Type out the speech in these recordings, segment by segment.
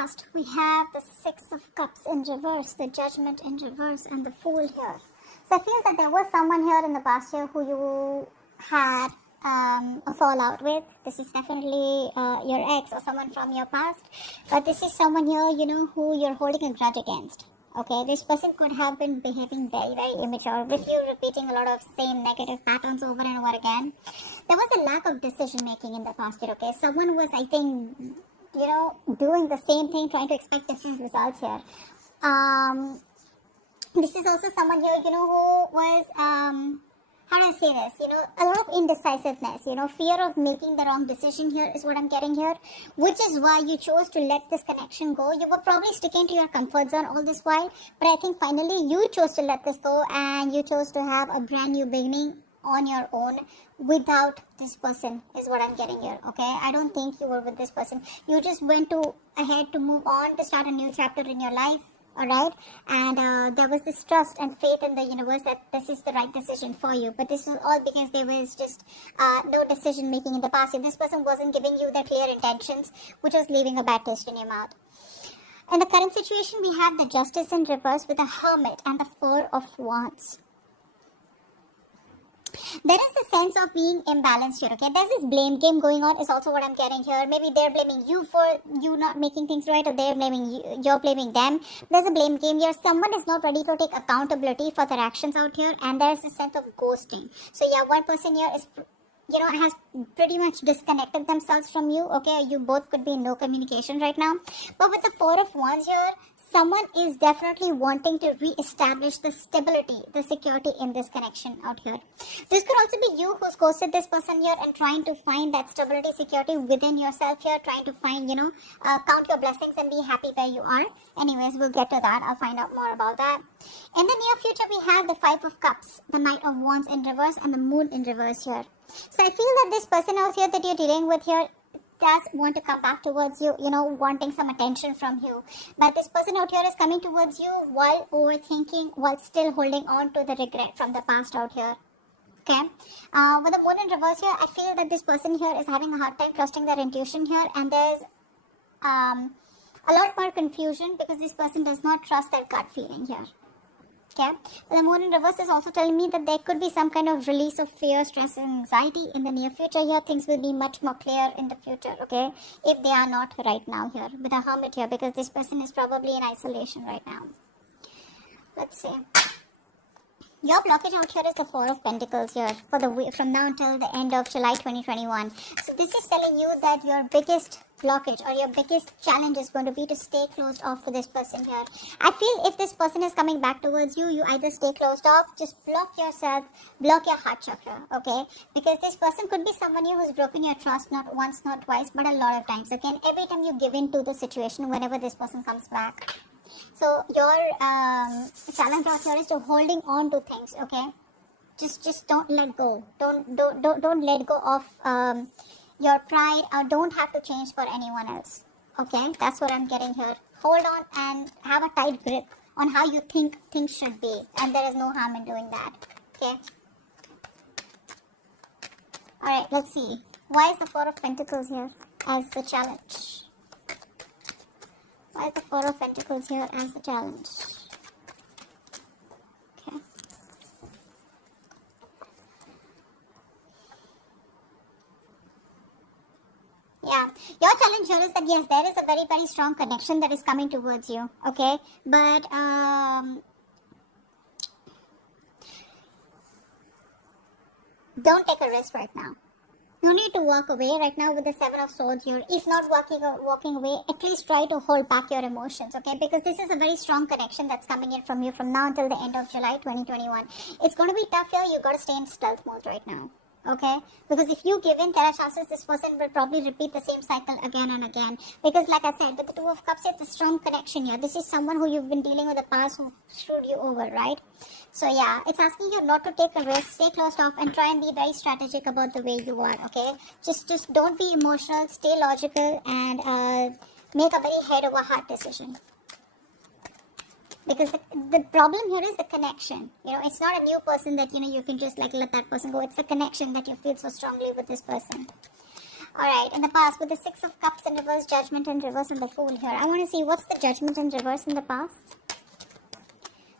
past, we have the Six of Cups in reverse, the Judgment in reverse, and the Fool here. So I feel that there was someone here in the past year who you had a fallout with. This is definitely your ex or someone from your past. But this is someone here, who you're holding a grudge against. Okay, this person could have been behaving very, very immature with you, repeating a lot of same negative patterns over and over again. There was a lack of decision making in the past year, okay? Someone was, I think, doing the same thing, trying to expect different results here. This is also someone here, who was, how do I say this? A lot of indecisiveness, fear of making the wrong decision here is what I'm getting here, which is why you chose to let this connection go. You were probably sticking to your comfort zone all this while, but I think finally you chose to let this go and you chose to have a brand new beginning on your own without this person is what I'm getting here. Okay, I don't think you were with this person. You just went ahead to move on, to start a new chapter in your life. Alright, and there was this trust and faith in the universe that this is the right decision for you. But this was all because there was just no decision making in the past. If this person wasn't giving you the clear intentions, which was leaving a bad taste in your mouth. In the current situation, we have the Justice in reverse with the Hermit and the Four of Wands. There is a sense of being imbalanced here, okay? There's this blame game going on is also what I'm getting here. Maybe they're blaming you for you not making things right, or they're blaming you, you're blaming them. There's a blame game here. Someone is not ready to take accountability for their actions out here, and there's a sense of ghosting. So yeah, one person here is, has pretty much disconnected themselves from you, okay? You both could be in no communication right now. But with the Four of Wands here, someone is definitely wanting to re-establish the stability, the security in this connection out here. This could also be you who's ghosted this person here and trying to find that stability, security within yourself here, trying to find, count your blessings and be happy where you are. Anyways, we'll get to that. I'll find out more about that. In the near future, we have the Five of Cups, the Knight of Wands in reverse, and the Moon in reverse here. So I feel that this person out here that you're dealing with here does want to come back towards you, wanting some attention from you. But this person out here is coming towards you while overthinking, while still holding on to the regret from the past out here. Okay. With the Moon in reverse here, I feel that this person here is having a hard time trusting their intuition here, and there's a lot more confusion because this person does not trust their gut feeling here. Okay. The Moon in reverse is also telling me that there could be some kind of release of fear, stress, and anxiety in the near future here. Things will be much more clear in the future, okay, if they are not right now here with a Hermit here, because this person is probably in isolation right now. Let's see. Your blockage out here is the Four of Pentacles here from now until the end of July 2021. So this is telling you that your biggest blockage or your biggest challenge is going to be to stay closed off to this person here. I feel if this person is coming back towards you, you either stay closed off, just block yourself, block your heart chakra, okay? Because this person could be someone who's broken your trust not once, not twice, but a lot of times. Again, every time you give in to the situation whenever this person comes back. So your challenge out here is to holding on to things, okay? Just don't let go. Don't let go of your pride, or don't have to change for anyone else. Okay, that's what I'm getting here. Hold on and have a tight grip on how you think things should be, and there is no harm in doing that. Okay. All right, let's see. Why is the Four of Pentacles here as the challenge? Why is the Four of Pentacles here as the challenge? Okay. Yeah, your challenge here is that yes, there is a very, very strong connection that is coming towards you, okay? But don't take a risk right now. No need to walk away right now with the Seven of Swords here. If not walking away, at least try to hold back your emotions, okay? Because this is a very strong connection that's coming in from you from now until the end of July 2021. It's going to be tough here. You got to stay in stealth mode right now, okay? Because if you give in, there are chances this person will probably repeat the same cycle again and again. Because like I said, with the Two of Cups, it's a strong connection here. This is someone who you've been dealing with in the past who screwed you over, right? So yeah, it's asking you not to take a risk, stay closed off, and try and be very strategic about the way you are, okay? Just don't be emotional, stay logical, and make a very head over heart decision. Because the problem here is the connection. It's not a new person that, you can just let that person go. It's the connection that you feel so strongly with this person. Alright, in the past, with the Six of Cups in reverse, Judgment in reverse, and the Fool here. I want to see what's the Judgment in reverse in the past.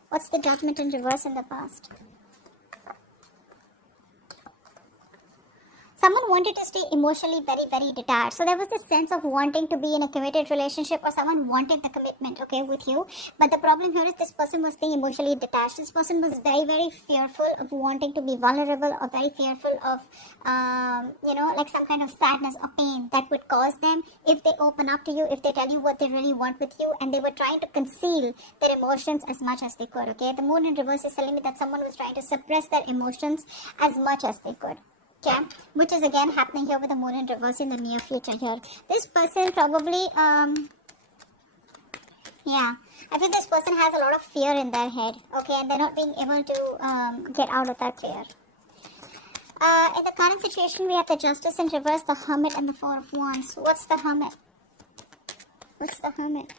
What's the Judgment in reverse in the past? Someone wanted to stay emotionally very, very detached. So there was this sense of wanting to be in a committed relationship, or someone wanted the commitment, okay, with you. But the problem here is this person was staying emotionally detached. This person was very, very fearful of wanting to be vulnerable, or very fearful of, like some kind of sadness or pain that would cause them if they open up to you, if they tell you what they really want with you. And they were trying to conceal their emotions as much as they could, okay. The Moon in reverse is telling me that someone was trying to suppress their emotions as much as they could. Okay, which is again happening here with the Moon in reverse in the near future here. This person probably, I feel this person has a lot of fear in their head, okay, and they're not being able to get out of that fear. In the current situation, we have the Justice in reverse, the Hermit, and the Four of Wands. What's the Hermit? What's the Hermit?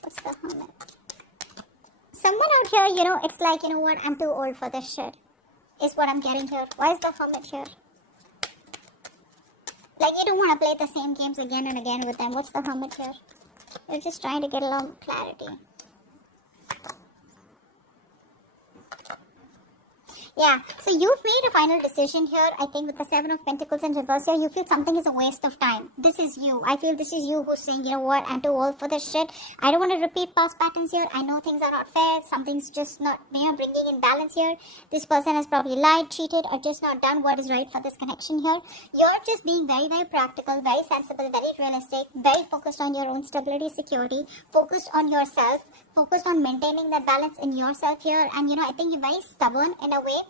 What's the Hermit? Someone out here, it's like, what, I'm too old for this shit. Is what I'm getting here. Why is the Hermit here? Like, you don't want to play the same games again and again with them. What's the Hermit here? You're just trying to get a lot of clarity. Yeah, so you've made a final decision here. I think with the Seven of Pentacles in reverse here, you feel something is a waste of time. This is you. I feel this is you who's saying, you know what, I'm too old for this shit. I don't want to repeat past patterns here. I know things are not fair. Something's just not, bringing in balance here. This person has probably lied, cheated, or just not done what is right for this connection here. You're just being very, very practical, very sensible, very realistic, very focused on your own stability, security, focused on yourself, focused on maintaining that balance in yourself here. And I think you're very stubborn in a way.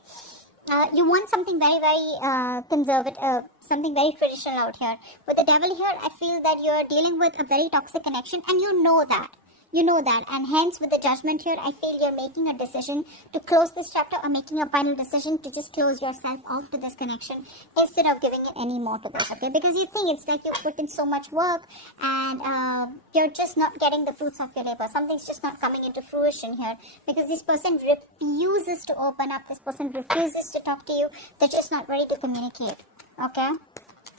You want something very, very conservative, something very traditional out here. With the Devil here, I feel that you're dealing with a very toxic connection, and you know that. And hence with the Judgment here, I feel you're making a decision to close this chapter, or making a final decision to just close yourself off to this connection instead of giving it any more to this, okay? Because you think it's like you put in so much work and you're just not getting the fruits of your labor. Something's just not coming into fruition here because this person refuses to open up. This person refuses to talk to you. They're just not ready to communicate, okay?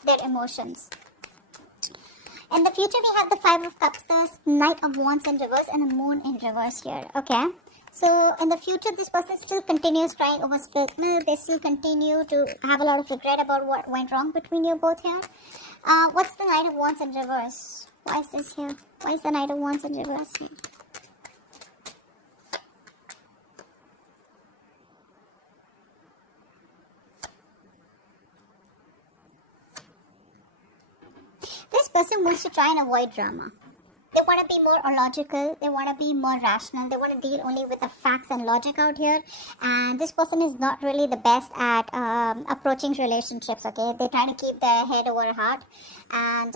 Their emotions. In the future, we have the Five of Cups, the Knight of Wands in reverse, and the Moon in reverse here, okay? So, in the future, this person still continues crying over spilled milk. They still continue to have a lot of regret about what went wrong between you both here. What's the Knight of Wands in reverse? Why is this here? Why is the Knight of Wands in reverse here? This person wants to try and avoid drama. They want to be more logical. They want to be more rational. They want to deal only with the facts and logic out here. And this person is not really the best at approaching relationships, okay? They try to keep their head over heart. And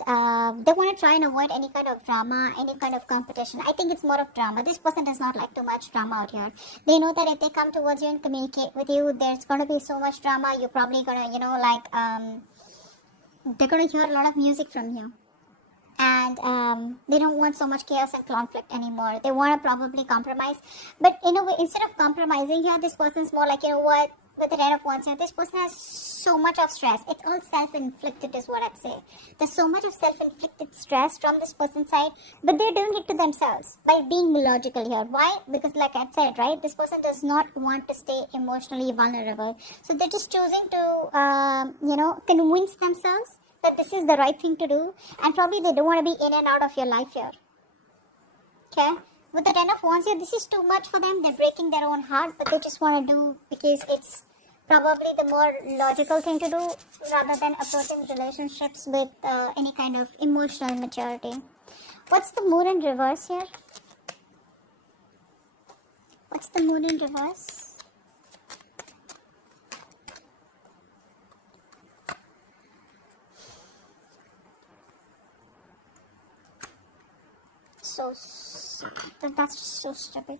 they want to try and avoid any kind of drama, any kind of competition. I think it's more of drama. This person does not like too much drama out here. They know that if they come towards you and communicate with you, there's going to be so much drama. You're probably going to, they're going to hear a lot of music from you. And they don't want so much chaos and conflict anymore. They want to probably compromise. But in a way, instead of compromising here, this person's more like, with the Ten of Wands here, this person has so much of stress. It's all self-inflicted is what I'd say. There's so much of self-inflicted stress from this person's side, but they're doing it to themselves by being logical here. Why? Because like I said, right, this person does not want to stay emotionally vulnerable. So they're just choosing to, convince themselves that this is the right thing to do, and probably they don't want to be in and out of your life here. Okay? With the Ten of Wands here, this is too much for them. They're breaking their own heart, but they just want to do because it's probably the more logical thing to do rather than approaching relationships with any kind of emotional maturity. What's the Moon in reverse here? What's the Moon in reverse? That's so stupid.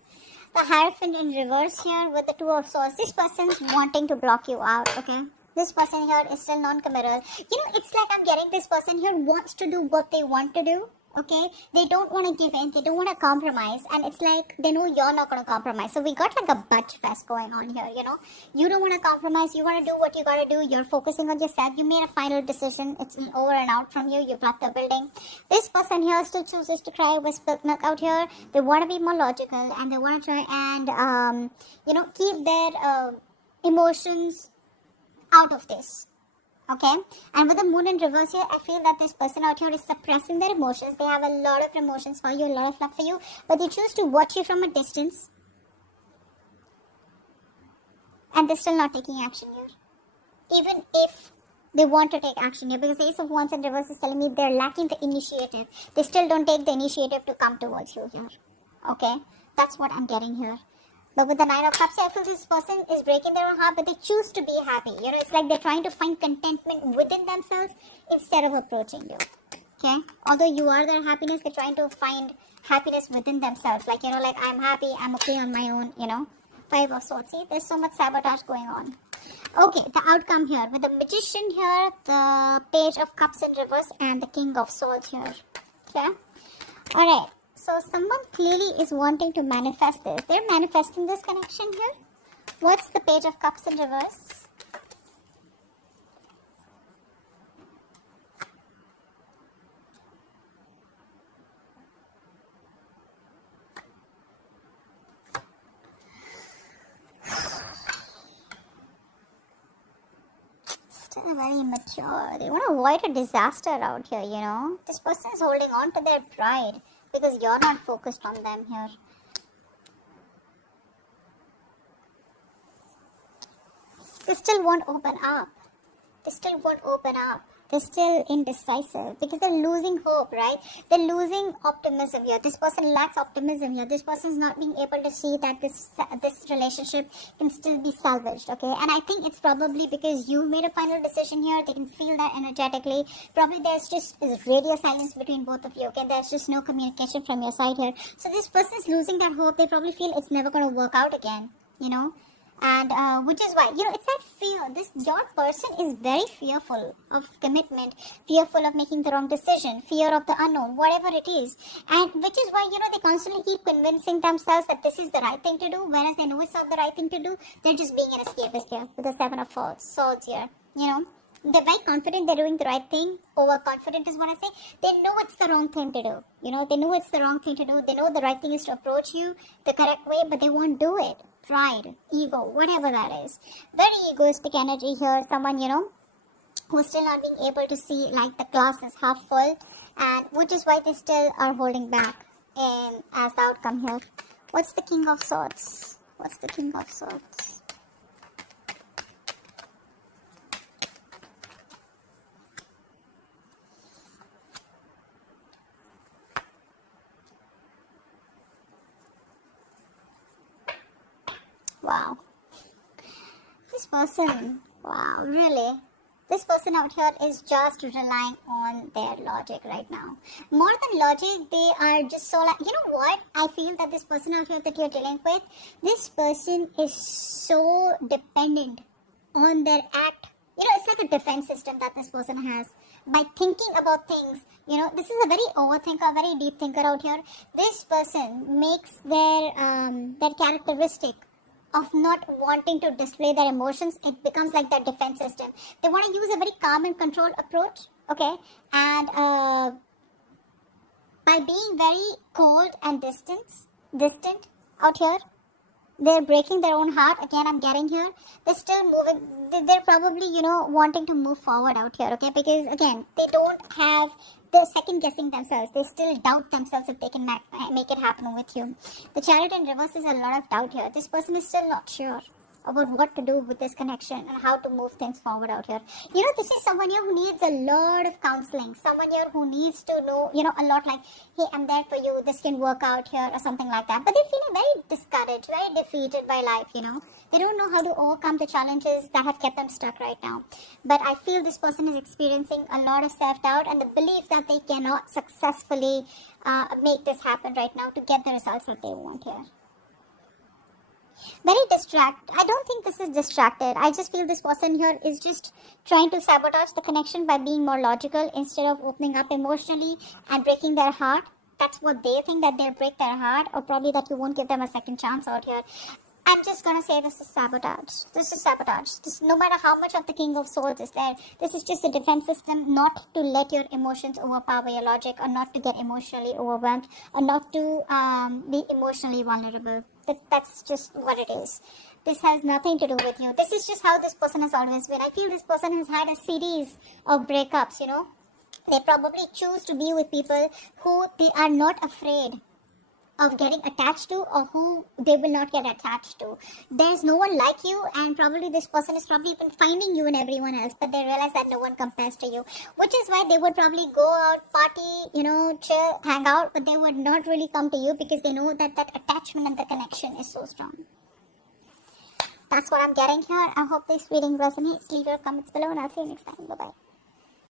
The Hierophant in reverse here with the Two of Swords. This person's wanting to block you out, okay? This person here is still non-committal. It's like I'm getting this person here wants to do what they want to do, Okay, they don't want to give in, they don't want to compromise, and it's like they know you're not going to compromise. So we got like a butt fest going on here, you know. You don't want to compromise, you want to do what you got to do, you're focusing on yourself, you made a final decision, it's an over and out from you, you've left the building. This person here still chooses to cry with spilled milk out here. They want to be more logical, and they want to try and keep their emotions out of this. Okay, and with the moon in reverse here, I feel that this person out here is suppressing their emotions. They have a lot of emotions for you, a lot of love for you, but they choose to watch you from a distance, and they're still not taking action here, even if they want to take action here, because the Ace of Wands in reverse is telling me they're lacking the initiative. They still don't take the initiative to come towards you here. Okay, that's what I'm getting here. But with the Nine of Cups, I feel this person is breaking their own heart, but they choose to be happy. You know, it's like they're trying to find contentment within themselves instead of approaching you. Okay? Although you are their happiness, they're trying to find happiness within themselves. Like, like I'm happy, I'm okay on my own, Five of Swords. See, there's so much sabotage going on. Okay, the outcome here. With the Magician here, the Page of Cups in reverse, and the King of Swords here. Okay? Alright. So someone clearly is wanting to manifest this. They're manifesting this connection here. What's the Page of Cups in reverse? Still very immature. They want to avoid a disaster out here, This person is holding on to their pride, because you're not focused on them here. They still won't open up. They're still indecisive because they're losing hope, right? They're losing optimism here. This person lacks optimism here. This person is not being able to see that this relationship can still be salvaged, okay? And I think it's probably because you made a final decision here. They can feel that energetically. Probably there's just radio silence between both of you, okay? There's just no communication from your side here. So this person's losing that hope. They probably feel it's never going to work out again, And which is why, it's that fear. Your person is very fearful of commitment, fearful of making the wrong decision, fear of the unknown, whatever it is. And which is why, they constantly keep convincing themselves that this is the right thing to do, whereas they know it's not the right thing to do. They're just being an escapist here with the Seven of Swords here, They're very confident they're doing the right thing. Overconfident is what I say. They know it's the wrong thing to do. They know it's the wrong thing to do. They know the right thing is to approach you the correct way, but they won't do it. Pride, ego, whatever that is. Very egoistic energy here. Someone, who's still not being able to see like the glass is half full, and which is why they still are holding back as the outcome here. What's the King of Swords? Wow. This person, wow, really? This person out here is just relying on their logic right now. More than logic, they are just so like, what? I feel that this person out here that you're dealing with, this person is so dependent on their act. It's like a defense system that this person has. By thinking about things, this is a very overthinker, very deep thinker out here. This person makes their characteristic of not wanting to display their emotions, it becomes like that defense system. They want to use a very calm and controlled approach, okay? And by being very cold and distant out here, they're breaking their own heart. Again, I'm getting here. They're still moving. They're probably, wanting to move forward out here, okay? Because, again, they're second guessing themselves. They still doubt themselves if they can make it happen with you. The Chariot in reverse is a lot of doubt here. This person is still not sure about what to do with this connection and how to move things forward out here. This is someone here who needs a lot of counseling. Someone here who needs to know, a lot like, hey, I'm there for you. This can work out here or something like that. But they're feeling very discouraged, very defeated by life, They don't know how to overcome the challenges that have kept them stuck right now. But I feel this person is experiencing a lot of self-doubt and the belief that they cannot successfully make this happen right now to get the results that they want here. Very I don't think this is distracted. I just feel this person here is just trying to sabotage the connection by being more logical instead of opening up emotionally and breaking their heart. That's what they think, that they'll break their heart, or probably that you won't give them a second chance out here. I'm just gonna say this is sabotage. This is sabotage. This, no matter how much of the King of Swords is there, this is just a defense system not to let your emotions overpower your logic, or not to get emotionally overwhelmed, or not to be emotionally vulnerable. That's just what it is. This has nothing to do with you. This is just how this person has always been. I feel this person has had a series of breakups, you know. They probably choose to be with people who they are not afraid of getting attached to, or who they will not get attached to. There's no one like you, and probably this person is probably even finding you in everyone else, but they realize that no one compares to you, which is why they would probably go out, party, you know, chill, hang out, but they would not really come to you because they know that that attachment and the connection is so strong. That's what I'm getting here. I hope this reading resonates. Leave your comments below, and I'll see you next time. Bye bye.